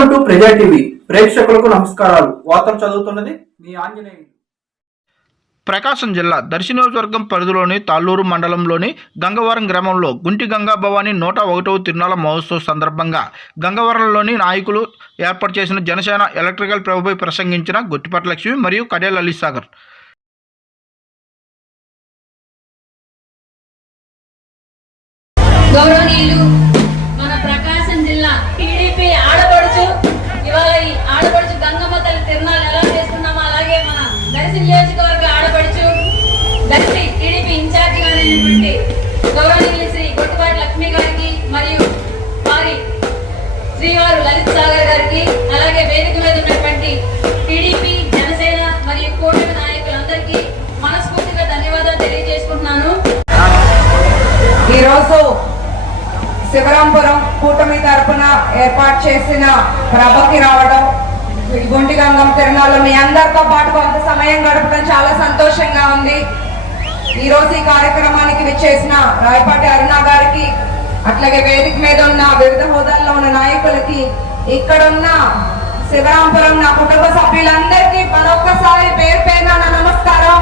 Welcome to ప్రజా TV. ప్రేక్షకులకు నమస్కారాలు. వార్తలు చదువుతున్నది మీ ఆంజనేయులు. ప్రకాశం జిల్లా దర్శి నియోజకవర్గం పరిధిలోని తాళ్ళూరు మండలంలోని గంగవరం గ్రామంలో గుంటి గంగా భవాని 101వ తిరునాళ మహోత్సవం సందర్భంగా గంగవరంలోని నాయకులు ఏర్పాటు చేసిన జనసేన ఎలక్ట్రికల్ ప్రభుపై ప్రసంగించిన గుత్తిపాటి లక్ష్మి మరియు కడే లలిత్ సాగర్. గౌరవనీయులు మన ప్రకాశం జిల్లా టీడీపీ ఆడపడుచు, ఇవాళ ఈ ఆడపడుచు గంగమ్మ తల్లి తిరునాళ్ళు ఎలా చేస్తున్నామో అలాగే మన దర్శి నియోజకవర్గ ఆడపడుచు దర్శి టీడీపీ ఇన్ఛార్జిగా అయినటువంటి గౌరవనీయులు శ్రీ గుత్తిపాటి లక్ష్మి గారికి మరియు వారి శ్రీవారు లలిత్ సాగర్ గారికి, అలాగే వేదిక మీద ఉన్నటువంటి టీడీపీ, జనసేన మరియు కూటమి నాయకులందరికీ మనస్ఫూర్తిగా ధన్యవాదాలు తెలియజేసుకుంటున్నాను. ఈరోజు శివరాంపురం కూటమి తరపున ఏర్పాటు చేసిన ప్రభకి రావడం, గుంటి గంగమ్మ తిరునాళ్ళు మీ అందరితో పాటు కొంత సమయం గడపడం చాలా సంతోషంగా ఉంది. ఈరోజు ఈ కార్యక్రమానికి విచ్చేసిన రాయపాటి అరుణ గారికి, అట్లాగే వేదిక మీద ఉన్న వివిధ హోదాల్లో ఉన్న నాయకులకి, ఇక్కడున్న శివరాంపురం నా కుటుంబ సభ్యులందరికీ మరొకసారి పేరు పేరున నమస్కారం.